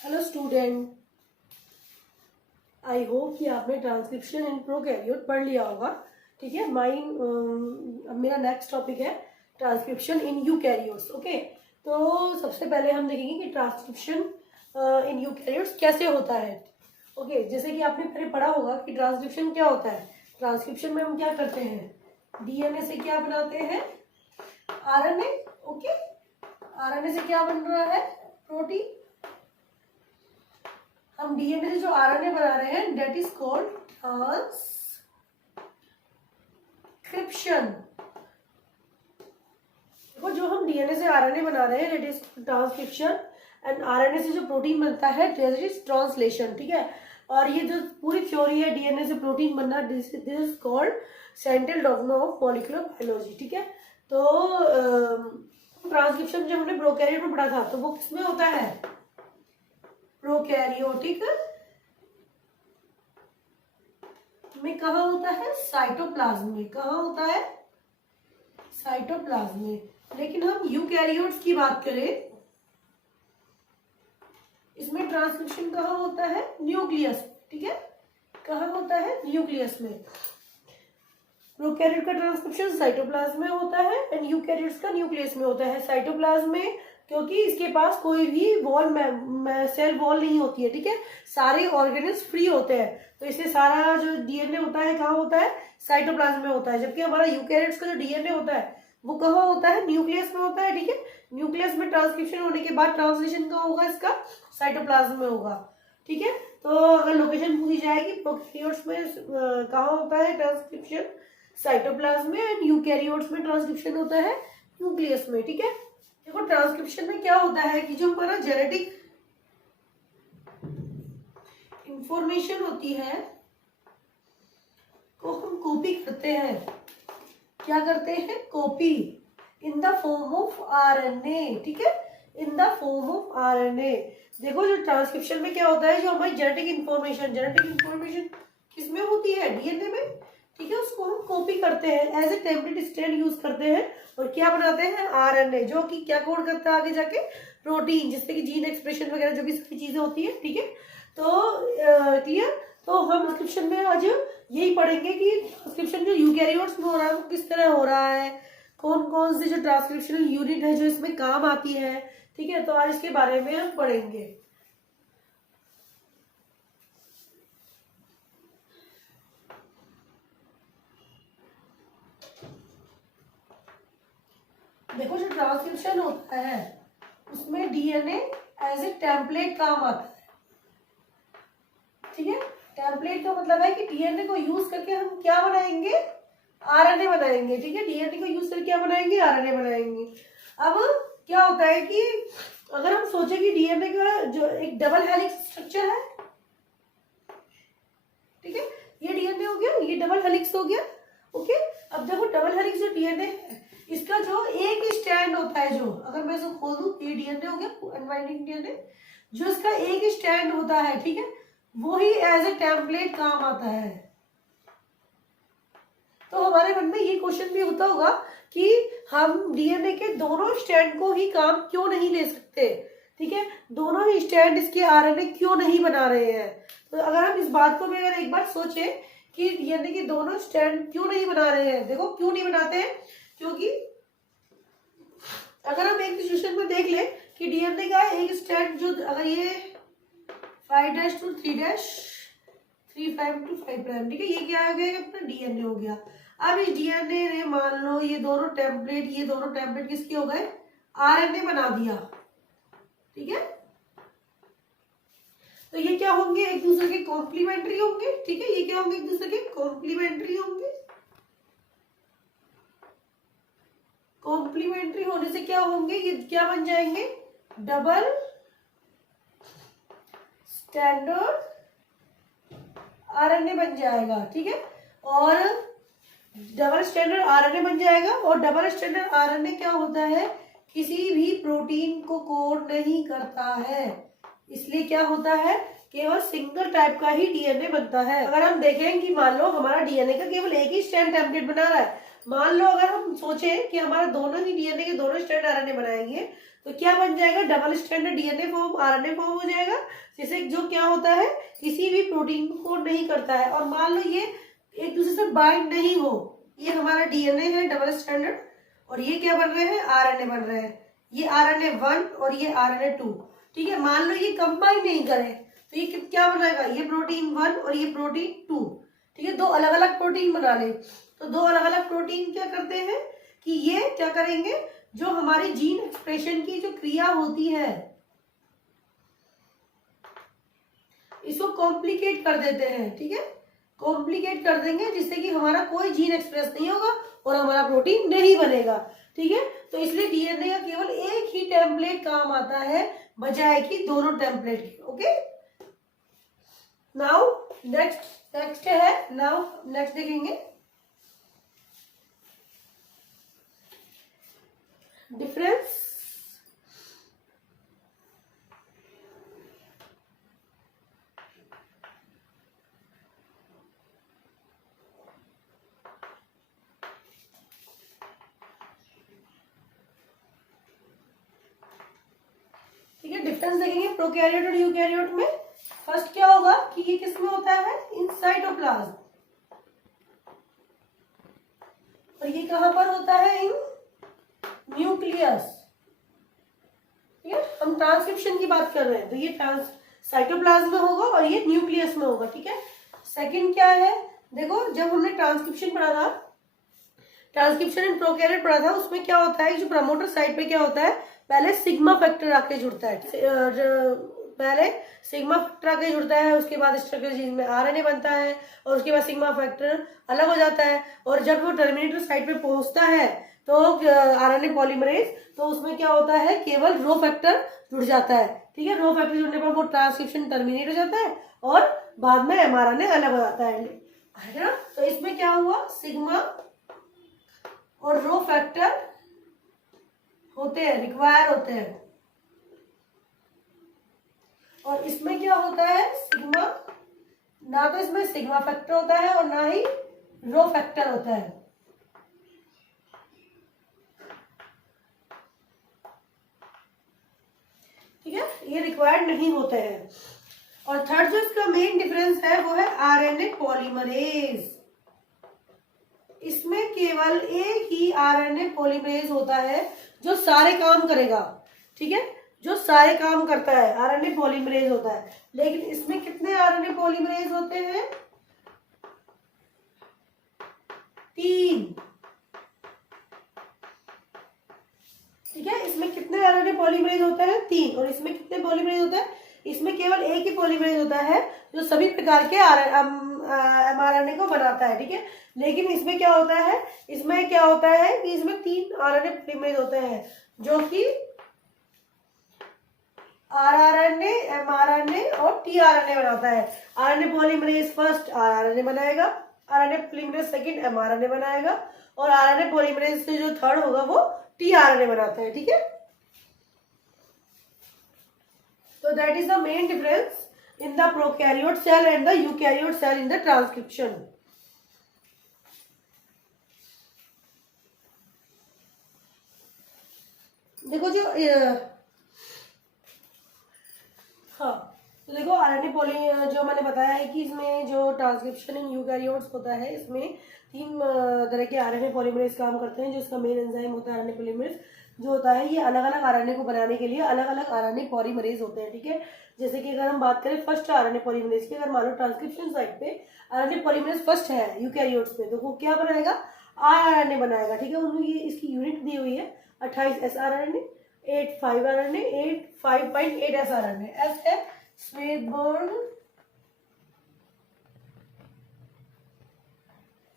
Hello student, I hope कि आपने transcription in prokaryote पढ़ लिया होगा। ठीक है, अब मेरा नेक्स्ट टॉपिक है ट्रांसक्रिप्शन इन यूकैरियोट्स। ओके, तो सबसे पहले हम देखेंगे कि ट्रांसक्रिप्शन इन यूकैरियोट्स कैसे होता है। ओके, जैसे कि आपने पहले पढ़ा होगा कि ट्रांसक्रिप्शन क्या होता है। ट्रांसक्रिप्शन में हम क्या करते हैं, डीएनए से क्या बनाते हैं, आरएनए। ओके, आरएनए से क्या बन रहा है, प्रोटीन। हम डीएनए से जो आरएनए बना रहे हैं दैट इज कॉल्ड ट्रांसक्रिप्शन। देखो, जो हम डीएनए से आरएनए बना रहे हैं that is transcription, and RNA से जो प्रोटीन बनता है दैट इज ट्रांसलेशन। ठीक है, और ये जो पूरी थ्योरी है डीएनए से प्रोटीन बनना, this is called central dogma of molecular biology. ठीक है, तो ट्रांसक्रिप्शन जब हमने प्रोकैरियोट में पढ़ा था तो वो किसमें होता है, प्रोकैरियोटिक में। कहा होता है, साइटोप्लाज्म में। कहा होता है, साइटोप्लाज्म में। लेकिन हम यूकैरियोट्स की बात करें, इसमें ट्रांसक्रिप्शन कहाँ होता है, न्यूक्लियस। ठीक है, कहाँ होता है, न्यूक्लियस में। प्रोकैरियोट का ट्रांसक्रिप्शन साइटोप्लाज्म में होता है एंड यूकैरियोट्स का न्यूक्लियस में होता है। साइटोप्लाज्म में क्योंकि इसके पास कोई भी सेल वॉल नहीं होती है। ठीक है, सारे ऑर्गेनल्स फ्री होते हैं, तो इससे सारा जो डीएनए होता है कहाँ होता है, साइटोप्लाज्म में होता है। जबकि हमारा यूकैरियोट्स का जो डीएनए होता है वो कहाँ होता है, न्यूक्लियस में होता है। ठीक है, न्यूक्लियस में ट्रांसक्रिप्शन होने के बाद ट्रांसलेशन कहाँ होगा, इसका साइटोप्लाज्म में होगा। ठीक है, तो अगर लोकेशन पूछी जाएगी प्रोकैरियोट्स में कहाँ होता है ट्रांसक्रिप्शन, साइटोप्लाज्म में, एंड यूकैरियोट्स में ट्रांसक्रिप्शन होता है न्यूक्लियस में। ठीक है, देखो ट्रांसक्रिप्शन में क्या होता है कि जो हमारा जेनेटिक इंफॉर्मेशन होती है को हम कॉपी करते हैं। क्या करते हैं, copy in the form of RNA. ठीक है, in the form of RNA. देखो, जो ट्रांसक्रिप्शन में क्या होता है, जो हमारी जेनेटिक इंफॉर्मेशन किसमें होती है, डीएनए में। ठीक है, उसको हम कॉपी करते हैं, as a template strand use करते हैं और क्या बनाते हैं, आरएनए, जो कि क्या कोड करता है आगे जाके, प्रोटीन, जिससे कि जीन एक्सप्रेशन वगैरह जो भी सारी चीजें होती है। ठीक है, तो क्लियर। तो हम ट्रांसक्रिप्शन में आज यही पढ़ेंगे कि ट्रांसक्रिप्शन जो यूकैरियोट्स में हो रहा है वो किस तरह हो रहा है, कौन कौन सी जो ट्रांसक्रिप्शनल यूनिट है जो इसमें काम आती है। ठीक है, तो आज इसके बारे में हम पढ़ेंगे। देखो, जो ट्रांसक्रिप्शन होता है उसमें डीएनए एज ए टेम्पलेट काम आता है। ठीक है, टेम्पलेट का मतलब है कि डीएनए को यूज करके हम क्या बनाएंगे, आरएनए बनाएंगे। ठीक है, डीएनए को यूज करके क्या बनाएंगे, आरएनए बनाएंगे। अब क्या होता है कि अगर हम सोचे कि डीएनए का जो एक डबल हेलिक्स स्ट्रक्चर है, ठीक है, ये डीएनए हो गया, ये डबल हेलिक्स हो गया। ओके, अब देखो डबल हेलिक्स जो डीएनए है इसका जो एक स्टैंड होता है, जो अगर मैं इसको खोल दूं, ये डीएनए हो गया अनवाइंडिंग डीएनए, जो इसका एक स्टैंड होता है, ठीक है, वो ही एज ए टेम्पलेट काम आता है। तो हमारे मन में ये क्वेश्चन भी होता होगा कि हम डीएनए के दोनों स्टैंड को ही काम क्यों नहीं ले सकते। ठीक है, दोनों ही स्टैंड इसके आरएनए क्यों नहीं बना रहे हैं। तो अगर हम इस बात को भी अगर एक बार सोचे कि डीएनए के दोनों स्टैंड क्यों नहीं बना रहे हैं, देखो क्यों नहीं बनाते हैं, क्योंकि अगर हम एक सिचुएशन में देख ले कि डीएनए का एक स्टैंड जो अगर ये 5' to 3', 3' to 5', ठीक है, ये क्या हो गया, अपना डीएनए हो गया। अब इस डीएनए ने मान लो ये दोनों टेम्पलेट किसके हो गए, आरएनए बना दिया। ठीक है, तो ये क्या होंगे, एक दूसरे के कॉम्प्लीमेंट्री होंगे। ठीक है, ये क्या होंगे, एक दूसरे के कॉम्प्लीमेंट्री होंगे। कॉम्प्लीमेंट्री होने से क्या होंगे, ये क्या बन जाएंगे, डबल स्टैंडर्ड आरएनए बन जाएगा। ठीक है, और डबल स्टैंडर्ड आरएनए बन जाएगा, और डबल स्टैंडर्ड आरएनए क्या होता है, किसी भी प्रोटीन को कोड नहीं करता है, इसलिए क्या होता है, केवल सिंगल टाइप का ही डीएनए बनता है। अगर हम देखें कि मान लो हमारा डीएनए का केवल एक ही स्ट्रैंड टेम्पलेट बना रहा है, मान लो अगर हम सोचे कि हमारा दोनों ही डीएनए के दोनों स्ट्रैंड आरएनए बनाएंगे तो क्या बन जाएगा, double stranded DNA form, RNA form हो जाएगा, जिसे जो क्या होता है किसी भी प्रोटीन को कोड नहीं करता है। और मान लो ये एक दूसरे से बाइंड नहीं हो, ये हमारा डीएनए है डबल स्ट्रैंडेड, और ये क्या बन रहे हैं, आरएनए बन रहे हैं, ये आरएनए 1 और ये आरएनए 2, ठीक है। मान लो ये कंबाइन नहीं करे तो ये क्या बनाएगा, ये प्रोटीन 1 और ये प्रोटीन 2, ठीक है, दो अलग अलग प्रोटीन बना ले। तो दो अलग अलग प्रोटीन क्या करते हैं कि ये क्या करेंगे, जो हमारी जीन एक्सप्रेशन की जो क्रिया होती है इसको कॉम्प्लिकेट कर देते हैं, ठीक है, कॉम्प्लिकेट कर देंगे जिससे कि हमारा कोई जीन एक्सप्रेस नहीं होगा और हमारा प्रोटीन नहीं बनेगा, ठीक है। तो इसलिए डीएनए का केवल एक ही टेम्पलेट काम आता है बजाय कि दोनों टेम्पलेट के। ओके, नाउ नेक्स्ट है, नाउ नेक्स्ट देखेंगे डिफरेंस। ठीक है, डिफरेंस देखेंगे प्रोकैरियोट और यूकैरियोट में। फर्स्ट क्या होगा कि ये किसमें होता है, इन साइटोप्लाज्म, और ये कहां पर होता है, इन न्यूक्लियस। ठीक है, हम ट्रांसक्रिप्शन की बात कर रहे हैं तो ये साइटोप्लाज्म में होगा और ये न्यूक्लियस में होगा, ठीक है। सेकंड क्या है, देखो जब हमने ट्रांसक्रिप्शन पढ़ा था, ट्रांसक्रिप्शन इन प्रोकैरियोट पढ़ा था, उसमें क्या होता है, जो प्रमोटर साइड पे क्या होता है, पहले सिग्मा फैक्टर आके जुड़ता है, पहले सिग्मा फैक्टर आके जुड़ता है, उसके बाद स्ट्रक्चर जीन में आरएनए बनता है और उसके बाद सिग्मा फैक्टर अलग हो जाता है, और जब वो टर्मिनेटर साइड पे पहुंचता है तो आरएनए पॉलीमरेज, तो उसमें क्या होता है, केवल रो फैक्टर जुड़ जाता है, ठीक है। रो फैक्टर जुड़ने पर वो ट्रांसक्रिप्शन टर्मिनेट हो जाता है और बाद में एमआरएनए अलग हो जाता है ना। तो इसमें क्या हुआ, सिग्मा और रो फैक्टर होते हैं, रिक्वायर होते हैं, और इसमें क्या होता है, सिग्मा, ना तो इसमें सिग्मा फैक्टर होता है और ना ही रो फैक्टर होता है। ठीक है, ये रिक्वायर्ड नहीं होते हैं। और थर्ड जो इसका मेन डिफरेंस है वो है आरएनए पॉलीमरेज। इसमें केवल एक ही आरएनए पॉलीमरेज होता है जो सारे काम करेगा, ठीक है, जो सारे काम करता है आरएनए पॉलीमरेज होता है। लेकिन इसमें कितने आरएनए पॉलीमरेज होते हैं, 3, ठीक है। इसमें कितने आरएनए पॉलीमरेज होता है, 3, और इसमें कितने पॉलीमरेज होता है, इसमें केवल एक ही पॉलीमरेज होता है जो सभी प्रकार के एमआरएनए को बनाता है, ठीक है। लेकिन इसमें क्या होता है, इसमें क्या होता है कि इसमें 3 आरएनए पॉलीमरेज होते हैं जो कि आरआरएनए, एमआरएनए और टीआरएनए बनाता है। आरएनए पॉलीमरेज फर्स्ट आरआरएनए बनाएगा, आरएनए पॉलीमरेज सेकंड एमआरएनए बनाएगा, और आरएनए पॉलीमरेज से जो थर्ड होगा वो टीआरएनए बनाता है, ठीक है। So that is the main difference in the prokaryote cell and the eukaryote cell in the transcription. देखो जो हाँ, तो देखो आरएनए पॉली जो मैंने बताया है कि इसमें जो ट्रांसक्रिप्शन इन यूकैरियोट्स होता है, इसमें 3 तरह के आरएनए पॉलीमरेज काम करते हैं, जिसका मेन एंजाइम होता है आरएनए पॉलीमरेज जो होता है, ये अलग अलग आरएनए को बनाने के लिए अलग अलग आरएनए पॉलीमरेज होते हैं, ठीक है। जैसे कि अगर हम बात करें फर्स्ट आरएनए पॉलीमरेज की, अगर मान लो ट्रांसक्रिप्शन साइड पे आरएनए पॉलीमरेज फर्स्ट है यूकैरियोट्स में, तो वो क्या बनाएगा, आरआरएनए बनाएगा, ठीक है। उन्होंने ये इसकी यूनिट दी हुई है 28 एसआरएनए, 85 आरएनए, 85.8 एसआरएनए। एस है स्वेदबर्ग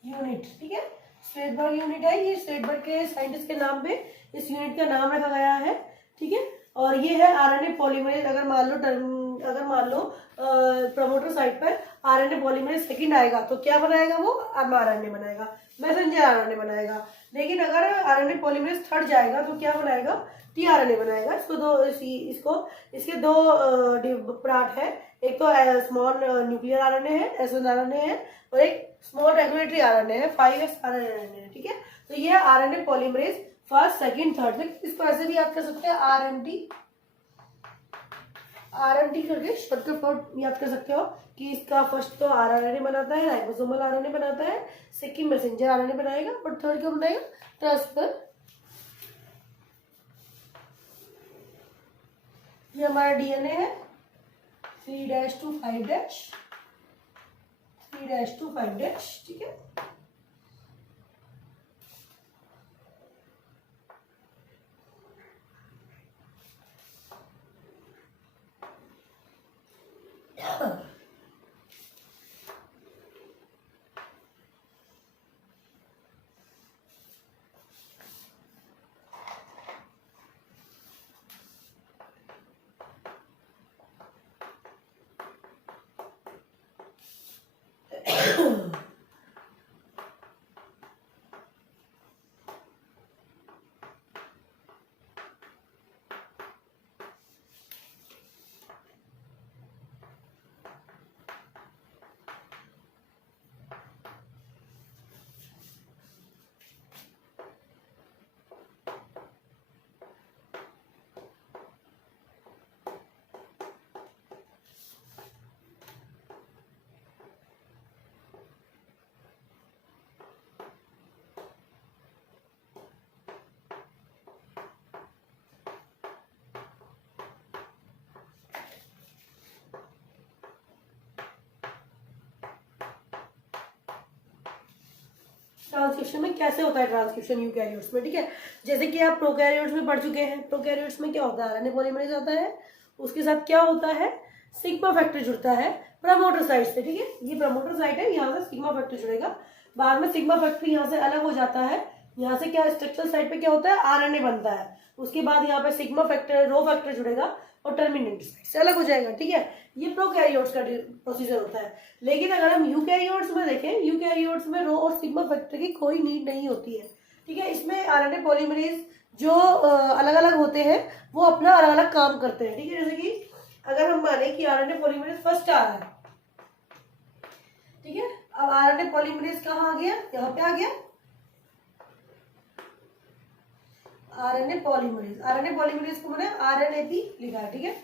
यूनिट, ठीक है, स्वेदबर्ग यूनिट है, ये स्वेदबर्ग के साइंटिस्ट के नाम पे इस यूनिट का नाम रखा गया है, ठीक है। और ये है आरएनए पॉलीमरेज। अगर मान लो प्रमोटर साइट पर आरएनए पॉलीमरेज सेकंड आएगा तो क्या बनाएगा, वो एमआरएनए बनाएगा, मैसेंजर आरएनए बनाएगा। लेकिन अगर आरएनए पॉलीमरेज थर्ड जाएगा तो क्या बनाएगा, टीआरएनए बनाएगा। इसके दो पार्ट है, एक तो स्मॉल न्यूक्लियर आरएनए है, एसएन आरएनए है, और एक स्मॉल रेगुलेटरी आरएनए है, 5S आरएनए है, ठीक है। तो ये RNA polymerase first second third तक। इसको ऐसे भी याद कर सकते हैं आरएमटी करके शॉर्टकट फॉर्म याद कर सकते हो कि इसका फर्स्ट तो आरएनए बनाता है, राइबोसोमल आरएनए बनाता है, सेकंड मैसेंजर आरएनए बनाएगा और थर्ड क्या बनाएगा, ट्रांसफर। ये हमारा डीएनए है 3' to 5', 3' to 5', ठीक है। ट्रांसक्रिप्शन में कैसे होता है ट्रांसक्रिप्शन यूकैरियोट्स में, ठीक है। जैसे कि आप प्रोकैरियोट्स में पढ़ चुके हैं, प्रोकैरियोट्स में क्या होता है, आरएनए पॉलीमरेज आता है, उसके साथ क्या होता है, सिग्मा फैक्टर जुड़ता है प्रमोटर साइट से, ठीक है। ये प्रमोटर साइट है, यहाँ से सिग्मा फैक्टर जुड़ेगा, बाद में सिग्मा फैक्टर यहाँ से अलग हो जाता है, यहाँ से क्या स्ट्रक्चरल साइट पे क्या होता है, आरएनए बनता है, उसके बाद यहाँ पे सिग्मा फैक्टर रो फैक्टर जुड़ेगा और टर्मिनेटर साइट से अलग हो जाएगा, ठीक है। ये प्रोकैरियोट्स का प्रोसीजर होता है। लेकिन अगर हम यूकैरियोट्स में देखें, यूकैरियोट्स में रो और सिग्मा फैक्टर की कोई नीड नहीं होती है, ठीक है। इसमें आरएनए पॉलीमरेज जो अलग अलग होते हैं वो अपना अलग अलग काम करते हैं, ठीक है। जैसे कि अगर हम माने कि आरएनए पॉलीमरेज फर्स्ट आ रहा है, ठीक है, अब आरएनए पॉलीमरेज कहाँ आ गया, यहाँ पे आ गया आरएनए पॉलीमरेज को मैंने आरएनएपी लिखा है, ठीक है।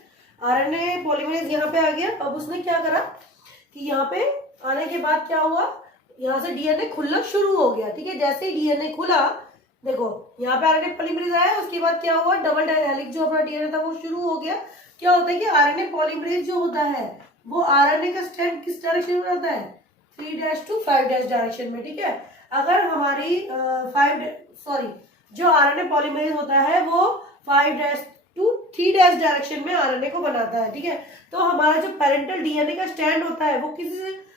आरएनए पॉलीमरेज यहाँ पे आ गया। अब उसने क्या करा कि यहाँ पे आने के बाद क्या हुआ, यहाँ से डीएनए खुलना शुरू हो गया, ठीक है। जैसे ही डीएनए खुला, देखो यहाँ पे आरएनए पॉलीमरेज आया, उसके बाद क्या हुआ, डबल हेलिक्स जो अपना डीएनए था वो शुरू हो गया। क्या होता है कि आरएनए पॉलीमरेज जो होता है वो आरएनए का स्ट्रैंड किस डायरेक्शन में रहता है, 3' to 5' डायरेक्शन में, ठीक है। अगर हमारी जो आरएनए पॉलीमरेज होता है वो 5' to 3' डायरेक्शन में आरएनए को बनाता है, ठीक है। तो हमारा जो पेरेंटल डीएनए का स्टैंड होता है वो किसी से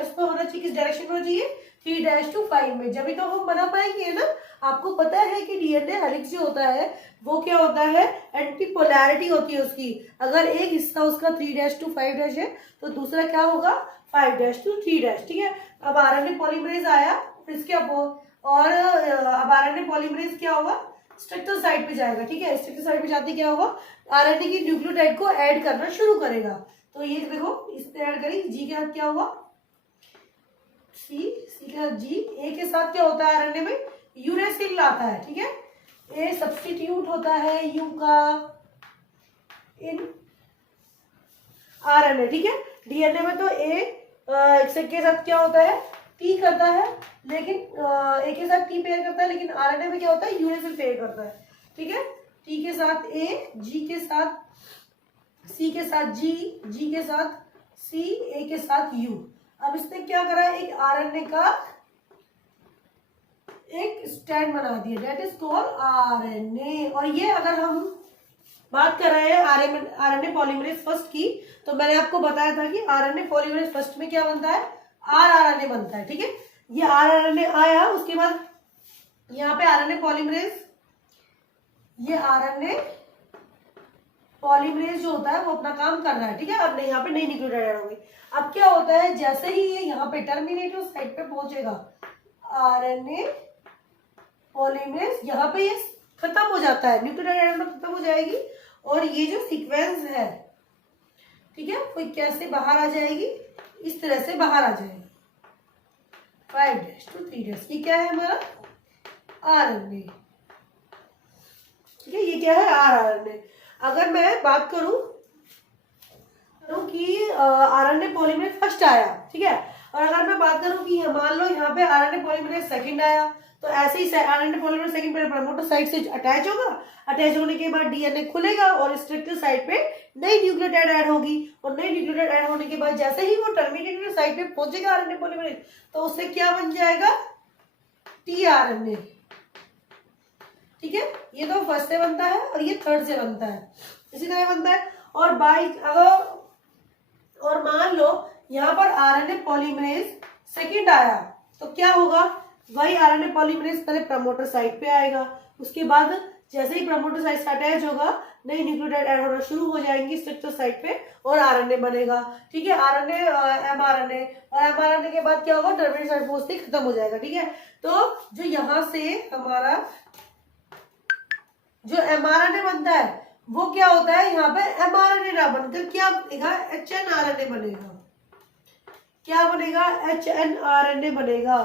उसमें होना चाहिए, किस डायरेक्शन में होना चाहिए, 3' to 5 में, जब तो हम बना पाएंगे ना। आपको पता है कि डीएनए हेलिक्स जो होता है वो क्या होता है, एंटी पोलैरिटी होती है उसकी। अगर एक हिस्सा उसका 3' to 5' है तो दूसरा क्या होगा, 5' to 3', ठीक है। अब आरएनए पॉलीमरेज आया, इसके और अब आरएनए पॉलीमरेज क्या होगा, स्ट्रक्चरल साइट पे जाएगा, ठीक है। स्ट्रक्चरल साइट पे जाते क्या होगा, आरएनए की न्यूक्लियोटाइड को ऐड करना शुरू करेगा। तो ये देखो इसने ऐड करी, जी के साथ क्या हुआ, सी के साथ जी, ए के साथ क्या होता है आरएनए में, यूरेसिल आता है, ठीक है। ए सब्स्टिट्यूट होता है यू का इन आरएनए, ठीक है। डीएनए में तो ए के साथ क्या होता है, टी करता है, लेकिन ए के साथ टी पेयर करता है, लेकिन आरएनए में क्या होता है, यूरेसिल पेयर करता है, ठीक है। टी के साथ ए, जी के साथ सी के साथ जी, जी के साथ सी, ए के साथ यू। अब इसने क्या करा, एक आरएनए का एक स्टैंड बना दिया, दैट इज कॉल्ड आरएनए। और ये अगर हम बात कर रहे हैं आरएनए पॉलीमरेज फर्स्ट की, तो मैंने आपको बताया था कि आरएनए पॉलीमरेज फर्स्ट में क्या बनता है, आरआरएनए बनता है, ठीक है। ये आरआरएनए आया, उसके बाद यहाँ पे आरएनए पॉलीमरेज, ये आरएनए पॉलीमरेज जो होता है वो अपना काम कर रहा है, ठीक है। अब यहाँ पे नई न्यूक्लियोटाइड ऐड होगी। अब क्या होता है, जैसे ही ये यहाँ पे टर्मिनेटर साइट पे पहुंचेगा, आरएनए पॉलीमरेज यहाँ पे ये खत्म हो जाता है, न्यूक्लियोटाइड ऐड खत्म हो जाएगी और ये जो सीक्वेंस है, ठीक है, वो कैसे बाहर आ जाएगी, इस तरह से बाहर आ जाएगी, 5' to 3'। ये क्या है हमारा, आरएनए। ठीक है, ये क्या है? आरएनए। अगर मैं बात करूं कि आरएनए पॉलीमरेज फर्स्ट आया, ठीक है, और अगर मैं बात करूं कि मान लो यहाँ पे आरएनए पॉलीमरेज सेकंड आया, तो ऐसे ही आरएनए पॉलीमरेज सेकंड पे प्रमोटर साइट से अटैच होगा, अटैच होने के बाद डीएनए खुलेगा और स्ट्रक्चर साइट पे नई न्यूक्लियोटाइड ऐड होगी, और नई न्यूक्लियोटाइड ऐड होने के बाद जैसे ही वो टर्मिनेटेड साइट पे पहुंचेगा आरएनए पॉलीमरेज, तो उससे क्या बन जाएगा? टीआरएनए। ठीक है, ये तो फर्स्ट से बनता है और ये थर्ड से बनता है, इसी तरह बनता है। और और मान लो यहाँ पर आरएनए पॉलीमरेज सेकंड आया, तो क्या होगा? वही आरएनए पॉलीमरेज पहले प्रमोटर साइट पे आएगा, उसके बाद जैसे ही प्रमोटर साइट से अटैच होगा, नई न्यूक्लियोटाइड ऐड होना शुरू हो जाएंगी स्ट्रक्चर साइट पे और आरएनए बनेगा। ठीक है, आरएनए एमआरएनए, और एमआरएनए के बाद क्या होगा? टर्मिनेट साइट पहुंचते ही खत्म हो जाएगा। ठीक है, तो जो यहाँ से हमारा जो एमआरएनए बनता है वो क्या होता है? यहाँ पे एमआरएनए ना बनकर क्या बनेगा? एचएनआरएनए बनेगा। क्या बनेगा? एचएनआरएनए बनेगा।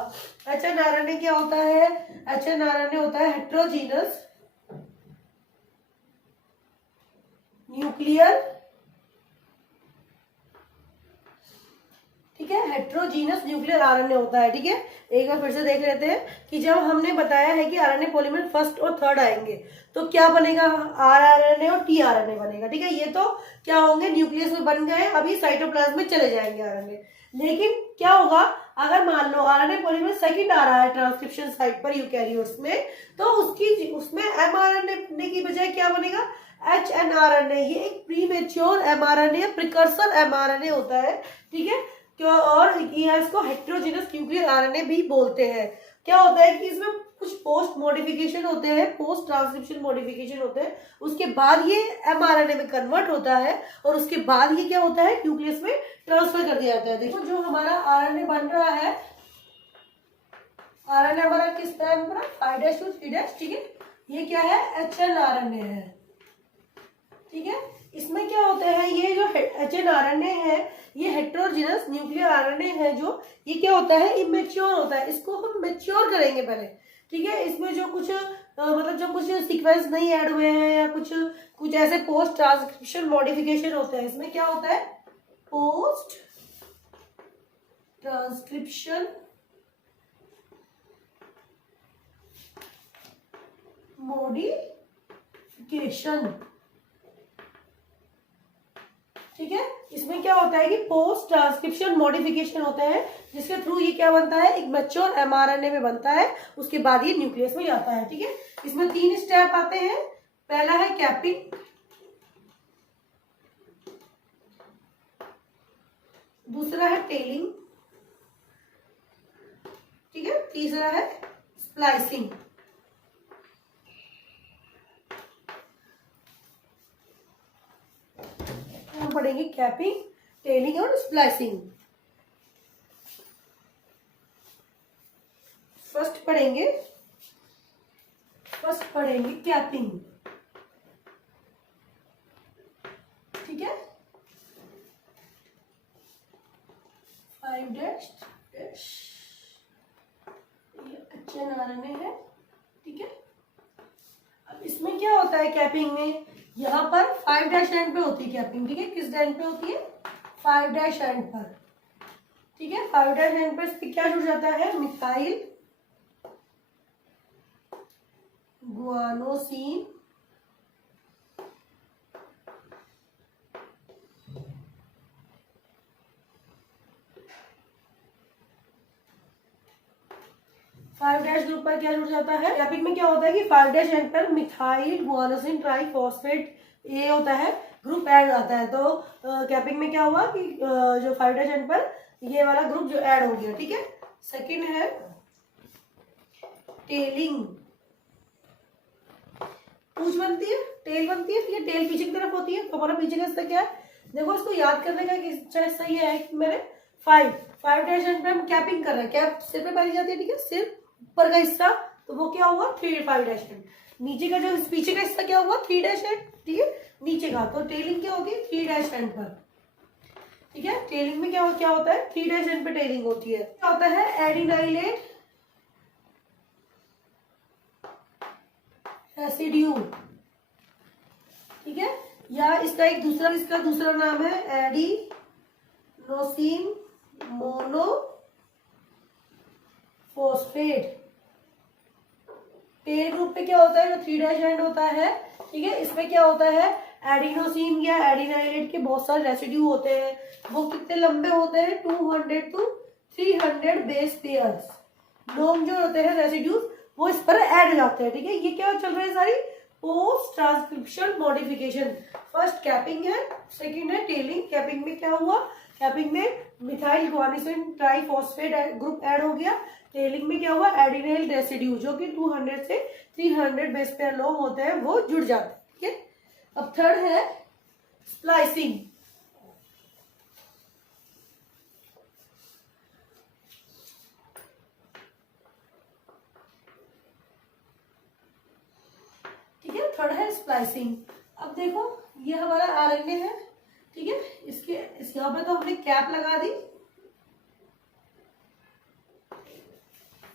एचएनआरएनए क्या होता है? एचएनआरएनए होता है हेट्रोजीनस न्यूक्लियर, ठीक है, हेट्रोजीनस न्यूक्लियर आरएनए होता है। ठीक है, एक बार फिर से देख लेते हैं कि जब हमने बताया है कि आरएनए पॉलीमर फर्स्ट और थर्ड आएंगे तो क्या बनेगा? आरआरएनए और टीआरएनए बनेगा। ठीक है, ये तो क्या होंगे? न्यूक्लियस में बन गए, अभी साइटोप्लाज्म में चले जाएंगे आरएनए। लेकिन क्या होगा अगर मान लो आरएनए पॉलीमर सेकंड आ रहा है ट्रांसक्रिप्शन साइट पर यूकैरियोट्स में, तो उसमें एमआरएनए की बजाय क्या बनेगा? एचएनआरएनए। ये एक प्रीमेच्योर एमआरएनए, प्रिकर्सर एमआरएनए होता है। ठीक है, और इसको हेट्रोजीनस न्यूक्लियर आरएनए भी बोलते हैं। क्या होता है कि इसमें कुछ पोस्ट मॉडिफिकेशन होते हैं, पोस्ट ट्रांसक्रिप्शन मॉडिफिकेशन होते हैं, उसके बाद ये एमआरएनए में कन्वर्ट होता है और उसके बाद ये क्या होता है? न्यूक्लियस में ट्रांसफर कर दिया जाता है। देखो जो हमारा आरएनए बन रहा है, आरएनए हमारा किस तरह बन रहा है? 5' to 3'। ठीक है, ये क्या है? एचएनआरएनए है। ठीक है, इसमें क्या होता है? ये जो एचएनआरएनए है ये हेट्रोजीनस न्यूक्लियर आरएनए है, जो ये क्या होता है? इमेच्योर होता है, इसको हम मेच्योर करेंगे पहले। ठीक है, इसमें जो कुछ मतलब जो कुछ सीक्वेंस नहीं ऐड हुए हैं या कुछ ऐसे पोस्ट ट्रांसक्रिप्शन मॉडिफिकेशन होते हैं, इसमें क्या होता है? Post transcription modification. ठीक है, इसमें क्या होता है कि पोस्ट ट्रांसक्रिप्शन मॉडिफिकेशन होते हैं, जिसके थ्रू ये क्या बनता है? एक मैच्योर एमआरएनए में बनता है, उसके बाद ये न्यूक्लियस में जाता है। ठीक है, इसमें 3 स्टेप आते हैं। पहला है कैपिंग, दूसरा है टेलिंग, ठीक है, तीसरा है स्प्लाइसिंग। हम पढ़ेंगे कैपिंग, टेलिंग और स्प्लाइसिंग। फर्स्ट पढ़ेंगे कैपिंग। ठीक है, 5' एचएनआरएनए है। ठीक है, अब इसमें क्या होता है कैपिंग में? यहाँ पर 5' एंड पे होती है कैपिंग। ठीक है, किस एंड पे होती है? 5' एंड पर। ठीक है, 5' एंड पर इसमें क्या जुड़ जाता है? Methyl guanosine five dash group पर क्या जुड़ जाता है? कैपिंग में क्या होता है कि 5' एंड पर मिथाइल गुआनोसिन ट्राइफॉस्फेट ये होता है, ग्रुप ऐड आता है। तो कैपिंग में क्या हुआ कि जो 5' एंड पर ये वाला ग्रुप जो ऐड हो गया। ठीक है, सेकंड है टेलिंग। पूछ बनती है, टेल बनती है। ठीक है, टेल पीछे की तरफ होती है, तो हमारा पीछे का हिस्सा क्या है? देखो इसको याद करने का सही है कि मैंने 5' एंड पे हम कैपिंग कर रहे हैं। कैप सिर पे पाई जाती है। ठीक है, सिर ऊपर का हिस्सा, तो वो क्या हुआ? 5' एंड। नीचे का जो पीछे का हिस्सा क्या हुआ? 3' एंड। ठीक है, नीचे का तो टेलिंग क्या होती है? 3' एंड पर। ठीक है, टेलिंग में क्या होता है? 3' एंड पे टेलिंग होती है। क्या होता है? एडिनाइलेट रेसिड्यू, ठीक है। या इसका दूसरा नाम है एडिनोसिन मोनोफॉस्फेट। टेल ग्रुप पे क्या होता है, जो 3' एंड होता है, ठीक है, इसमें क्या होता है, एडिनोसिन या एडिनाइलेट के बहुत सारे रेसिड्यू होते हैं। वो कितने लंबे होते हैं, 200 to 300 बेस पेयर्स लोग जो होते हैं रेसिड्यूज, वो इस पर ऐड हो जाते हैं, ठीक है। ये क्या चल रहा है, सारी post transcription modification. First capping है, सेकंड है टेलिंग। कैपिंग में क्या हुआ, कैपिंग में मिथाइल गुआनिसिन ट्राइफॉस्फेट ग्रुप ऐड हो गया। टेलिंग में क्या हुआ, एडिनाइल रेसिड्यू जो कि 200 से 300 बेस पेयर लॉन्ग होते हैं, वो जुड़ जाते हैं, ठीक है। अब थर्ड है स्प्लाइसिंग। ठीक है, थर्ड है स्प्लाइसिंग। अब देखो ये हमारा आरएनए है, ठीक है, इस यहाँ पे तो हमने कैप लगा दी,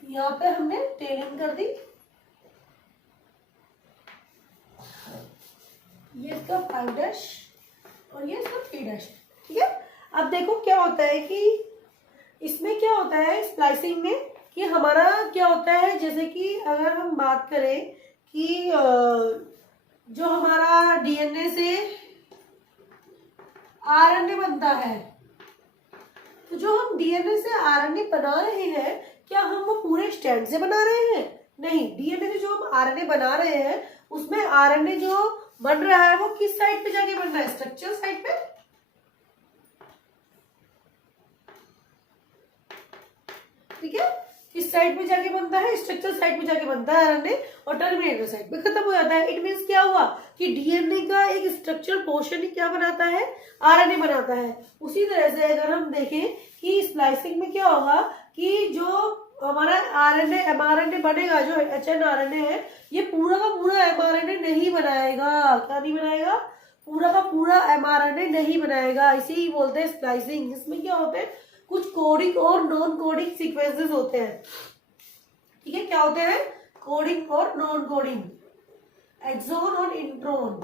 यहाँ पे हमने टेलिंग कर दी, ये इसका 5' और ये इसका 3', ठीक है। अब देखो क्या होता है कि इसमें क्या होता है स्प्लाइसिंग में, कि हमारा क्या होता है, जैसे कि अगर हम बात करें कि जो हमारा डीएनए से आरएनए बनता है, तो जो हम डीएनए से आरएनए बना रहे हैं, क्या हम वो पूरे स्ट्रैंड से बना रहे हैं, नहीं। डीएनए से जो हम आरएनए बना रहे हैं, उसमें आरएनए जो बन रहा है वो किस साइड पे जाके बन रहा है, स्ट्रक्चर साइड पे, ठीक है। किस साइड पे जाके बनता है, स्ट्रक्चर साइड पे जाके बनता है आरएनए, और टर्मिनेटर साइड पे खत्म हो जाता है। इट मींस क्या हुआ कि डीएनए का एक स्ट्रक्चर पोर्शन ही क्या बनाता है, आरएनए बनाता है। उसी तरह से अगर हम देखें कि स्प्लाइसिंग में क्या होगा कि जो हमारा आरएनए एमआरएनए बनेगा, जो एचएनआरएनए है, ये पूरा का पूरा एमआरएनए नहीं बनाएगा। क्या नहीं बनाएगा, पूरा का पूरा एमआरएनए नहीं बनाएगा। इसी ही बोलते हैं स्प्लाइसिंग। इसमें क्या होते हैं, कुछ कोडिंग और नॉन कोडिंग सीक्वेंसेस होते हैं, ठीक है। क्या होते हैं, कोडिंग और नॉन कोडिंग, एक्सोन और इंट्रोन।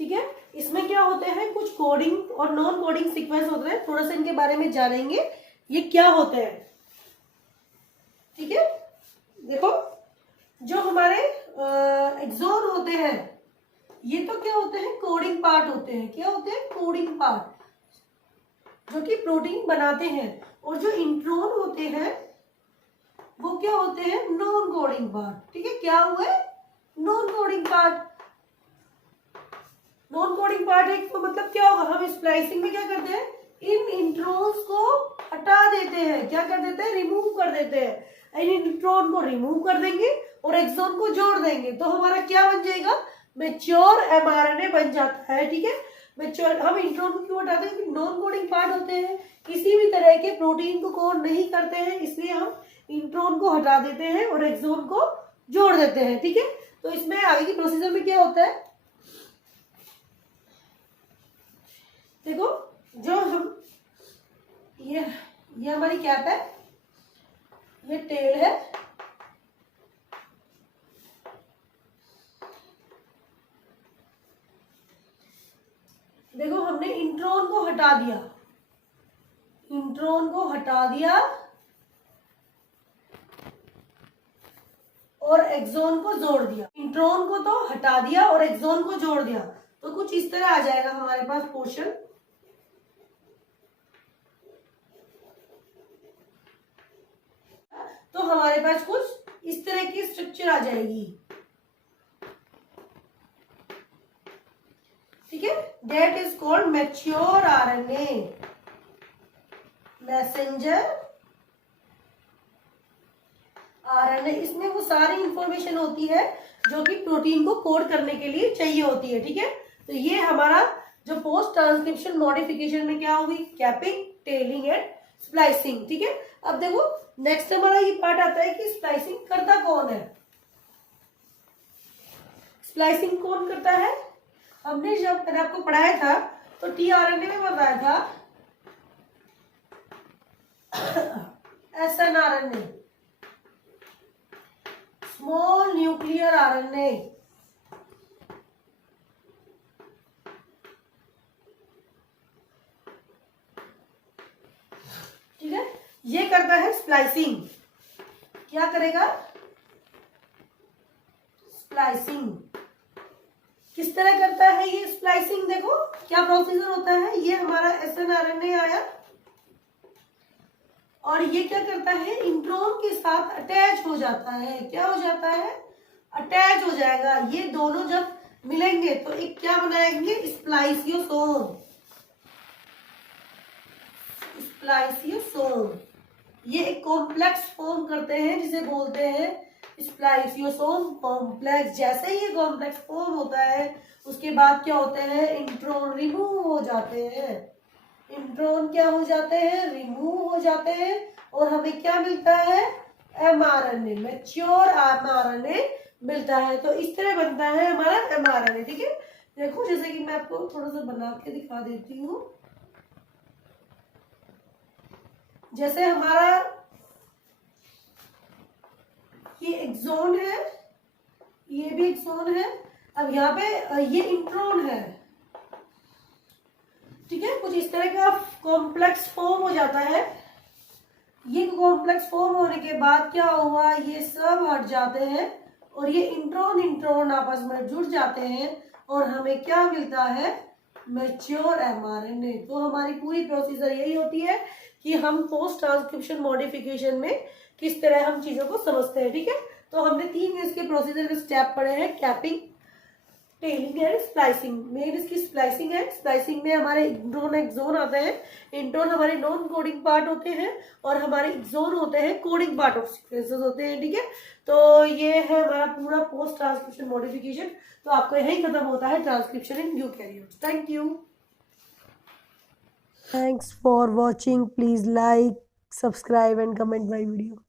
ठीक है, इसमें क्या होते हैं, कुछ कोडिंग और नॉन कोडिंग सीक्वेंस होते हैं। थोड़ा सा इनके बारे में जानेंगे, ये क्या होते हैं, ठीक है। देखो जो हमारे एक्सोन होते हैं, ये तो क्या होते हैं, कोडिंग पार्ट होते हैं। क्या होते हैं, कोडिंग पार्ट, जो कि प्रोटीन बनाते हैं। और जो इंट्रोन होते हैं वो क्या होते हैं, नॉन कोडिंग पार्ट, ठीक है। क्या हुए, non coding part. Non coding part है तो मतलब क्या होगा, हम स्प्लाइसिंग में क्या करते हैं, इन इंट्रोन्स को हटा देते हैं। क्या कर देते हैं, रिमूव कर देते हैं। इन इंट्रोन को रिमूव कर देंगे और एक्सोन को जोड़ देंगे, तो हमारा क्या बन जाएगा, मैच्योर एमआरएनए बन जाता है, ठीक है। मैच्योर, हम इंट्रोन को क्यों हटाते हैं, नॉन कोडिंग पार्ट होते हैं, किसी भी तरह के प्रोटीन को कोड नहीं करते हैं, इसलिए हम इंट्रोन को हटा देते हैं और एक्सोन को जोड़ देते हैं, ठीक है। तो इसमें आगे की प्रोसीजर में क्या होता है, देखो जो हम ये हमारी कैप है, ये टेल है, देखो हमने इंट्रोन को हटा दिया, इंट्रोन को हटा दिया और एक्सोन को जोड़ दिया। इंट्रोन को तो हटा दिया और एक्सोन को जोड़ दिया, तो कुछ इस तरह आ जाएगा हमारे पास पोर्शन। तो हमारे पास कुछ इस तरह की स्ट्रक्चर आ जाएगी, ठीक है। That is called mature RNA, messenger RNA. इसमें वो सारी इंफॉर्मेशन होती है जो कि प्रोटीन को कोड करने के लिए चाहिए होती है, ठीक है। तो ये हमारा जो पोस्ट ट्रांसक्रिप्शन मॉडिफिकेशन में क्या होगी, कैपिंग, टेलिंग एंड स्प्लाइसिंग। ठीक है, अब देखो नेक्स्ट हमारा ये पार्ट आता है कि स्प्लाइसिंग करता कौन है। स्प्लाइसिंग कौन करता है, हमने जब मैंने आपको पढ़ाया था तो टीआरएनए में बताया था एसएनआरएनए, स्मॉल न्यूक्लियर आरएनए। ठीक है, ये करता है स्प्लाइसिंग। क्या करेगा, स्प्लाइसिंग। किस तरह करता है ये स्प्लाइसिंग, देखो क्या प्रोसीजर होता है। ये हमारा एसएनआरएनए आया और ये क्या करता है, इंट्रोन के साथ अटैच हो जाता है। क्या हो जाता है, अटैच हो जाएगा। ये दोनों जब मिलेंगे तो एक क्या बनाएंगे, स्प्लाइसियोसोम। स्प्लाइसियोसोम ये एक कॉम्प्लेक्स फॉर्म करते हैं जिसे बोलते हैं स्प्लाइसियोसोम कॉम्प्लेक्स। जैसे ही ये कॉम्प्लेक्स फॉर्म होता है उसके बाद क्या होते हैं, इंट्रोन रिमूव हो जाते हैं। इंट्रोन क्या हो जाते हैं, रिमूव हो जाते हैं और हमें क्या मिलता है, एमआरएनए, मैच्योर एमआरएनए मिलता है। तो इस तरह बनता है हमारा एमआरएनए। ठीक है, देखो जैसे कि मैं आपको थोड़ा सा बना के दिखा देती हूँ। जैसे हमारा ये एक्सोन है, ये भी एक्सोन है। अब यहाँ पे ये इंट्रोन है। ठीक है, कुछ इस तरह का कॉम्प्लेक्स फॉर्म हो जाता है। ये कॉम्प्लेक्स फॉर्म होने के बाद क्या हुआ, ये सब हट जाते हैं और ये इंट्रोन इंट्रोन आपस में जुड़ जाते हैं और हमें क्या मिलता है, मैच्योर एमआरएनए। तो हमारी पूरी प्रोसीजर यही होती है कि हम पोस्ट ट्रांसक्रिप्शन मॉडिफिकेशन में किस तरह हम चीजों को समझते हैं। ठीक है, तो हमने 3 इसके प्रोसीजर के स्टेप पढ़े हैं, capping, telling and splicing. Main इसकी स्प्लाइसिंग है। स्प्लाइसिंग में हमारे इंट्रोन एक्सोन आते हैं। इंट्रोन हमारे नॉन कोडिंग पार्ट होते हैं और हमारे एक्सोन होते हैं कोडिंग पार्ट ऑफ सीक्वेंसेस होते हैं। ठीक है, तो ये है हमारा पूरा पोस्ट ट्रांसक्रिप्शन मॉडिफिकेशन। तो आपको यही खत्म होता है transcription in eukaryotes. Thank you, thanks for watching. Please like, subscribe and comment my video.